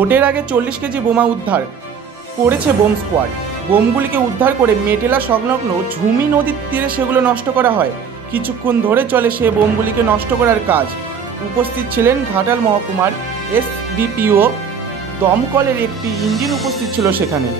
ভোটের আগে 40 কেজি বোমা উদ্ধার করেছে বোম স্কোয়াড। বোমগুলিকে উদ্ধার করে মেটেলা সংলগ্ন ঝুমি নদীর তীরে সেগুলো নষ্ট করা হয়। কিছুক্ষণ ধরে চলে সে বোমগুলিকে নষ্ট করার কাজ। উপস্থিত ছিলেন ঘাটাল মহকুমার এসডিপিও। দমকলের একটি ইঞ্জিন উপস্থিত ছিল সেখানে।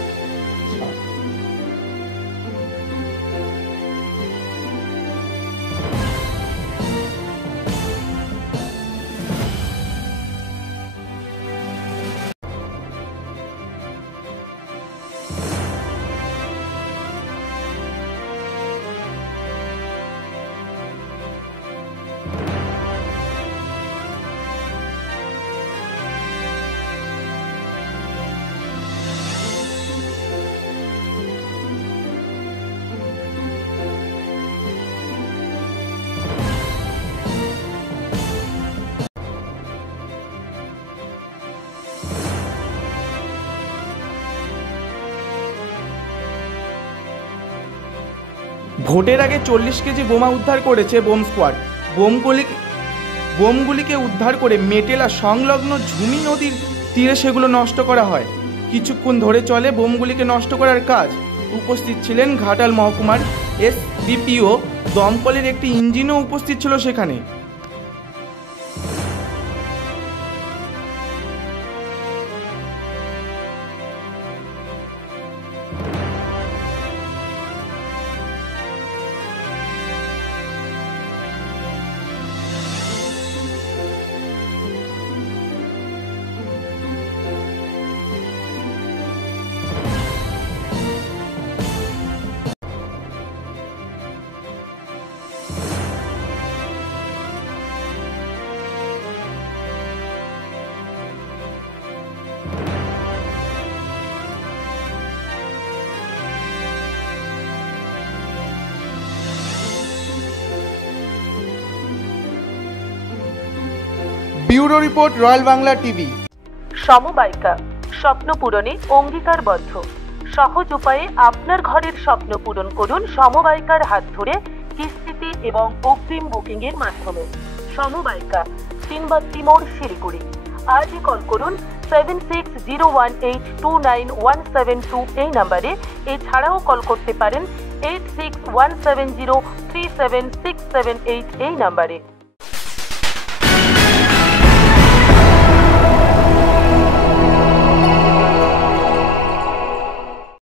ভোটের আগে 40 কেজি বোমা উদ্ধার করেছে বোম স্কোয়াড। বোমগুলিকে উদ্ধার করে মেটেলা সংলগ্ন ঝুমি নদীর তীরে সেগুলো নষ্ট করা হয়। কিছুক্ষণ ধরে চলে বোমগুলিকে নষ্ট করার কাজ। উপস্থিত ছিলেন ঘাটাল মহকুমার এসডিপিও। দমকলের একটি ইঞ্জিনও উপস্থিত ছিল সেখানে। Bureau report, Royal Bangla TV. সমবায়িকা স্বপ্ন পূরণে অঙ্গীকারবদ্ধ। সহজ উপায়ে আপনার ঘরের স্বপ্ন পূরণ করুন সমবায়িকার হাত ধরে, কিস্তিতে এবং অগ্রিম বুকিং এর মাধ্যমে। সমবায়িকা, তিনবাত্তি মোড়, শিলিগুড়ি। আজই কল করুন 7601829172 এই নাম্বারে। এছাড়াও কল করতে পারেন 8617037678 এই নাম্বারে।